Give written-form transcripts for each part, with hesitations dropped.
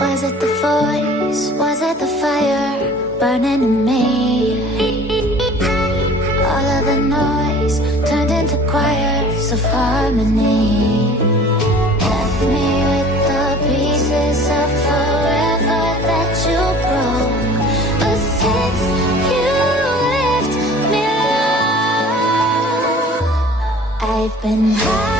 Was it the voice? Was it the fire burning in me? All of the noise turned into choirs of harmony. Left me with the pieces of forever that you broke. But since you left me alone, I've been high.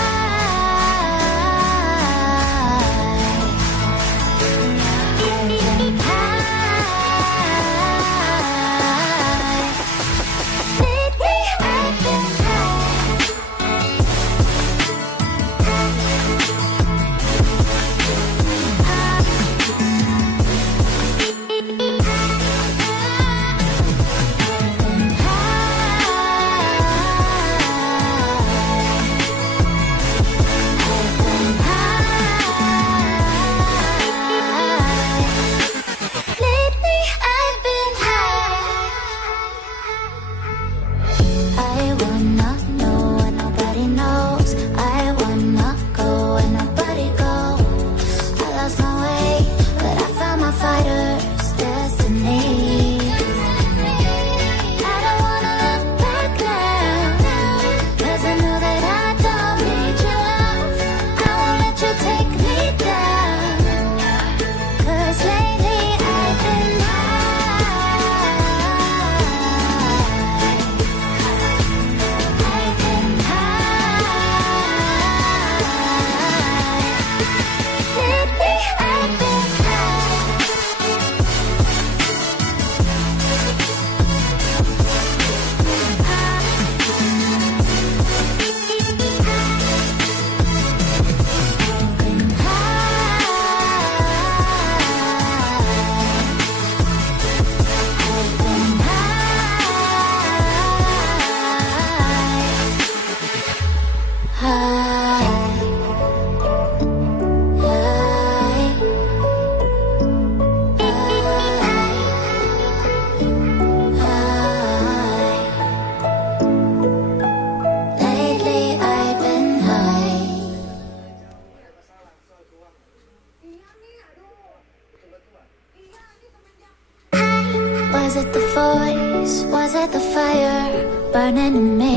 Was it the voice? Was it the fire burning in me?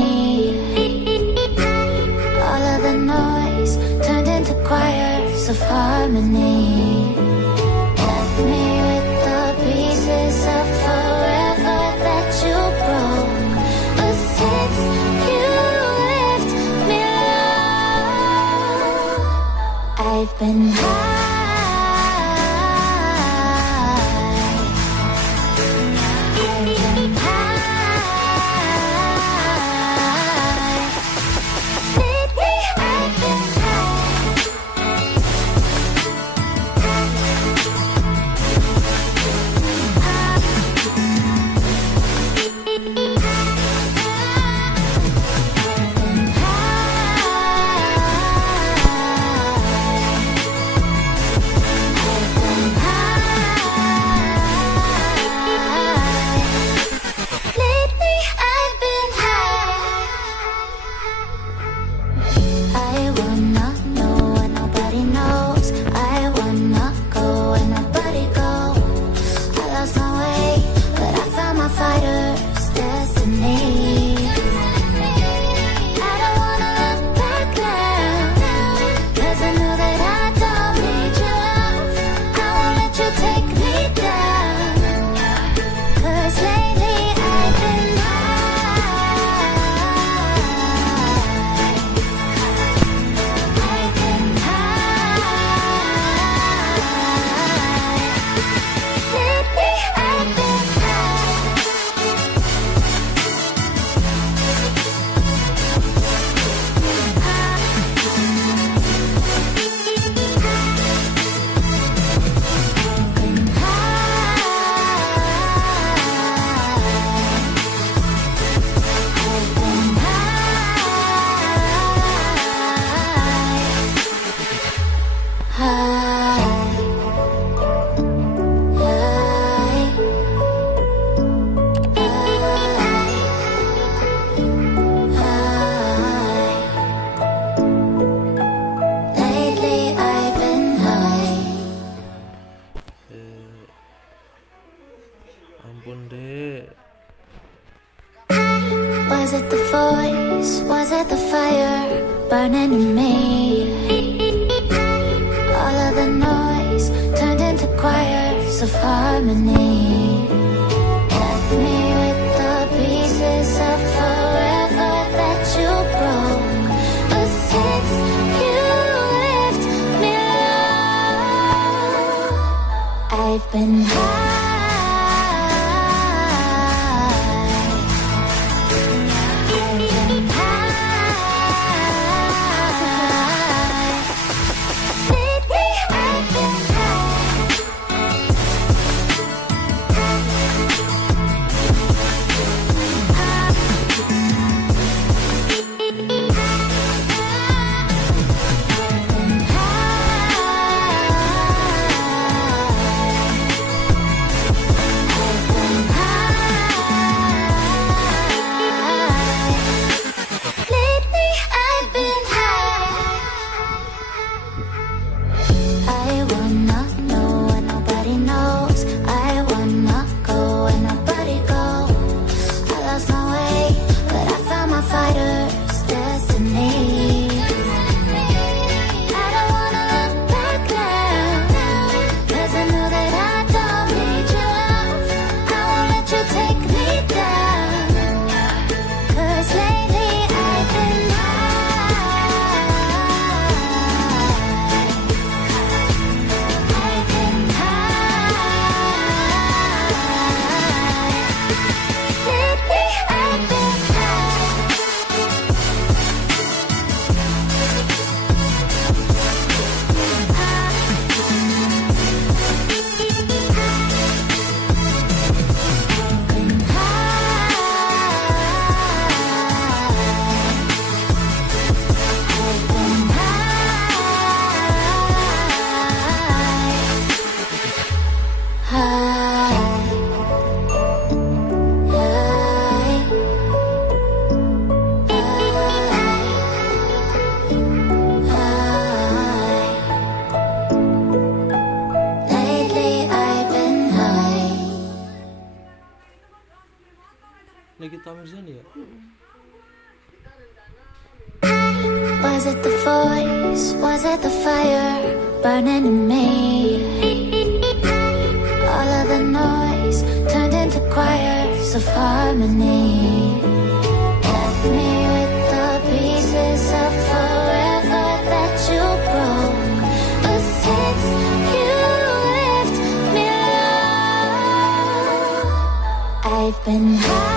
All of the noise turned into choirs of harmony. Left me with the pieces of forever that you broke. But since you left me alone, I've been high. it the voice? Was it the fire burning in me? All of the noise turned into choirs of harmony. Left me with the pieces of forever that you broke. But since you left me low, I've been high. Was it the voice? Was it the fire burning in me? All of the noise turned into choirs of harmony. Left me with the pieces of forever that you broke. But since you left me low, I've been high.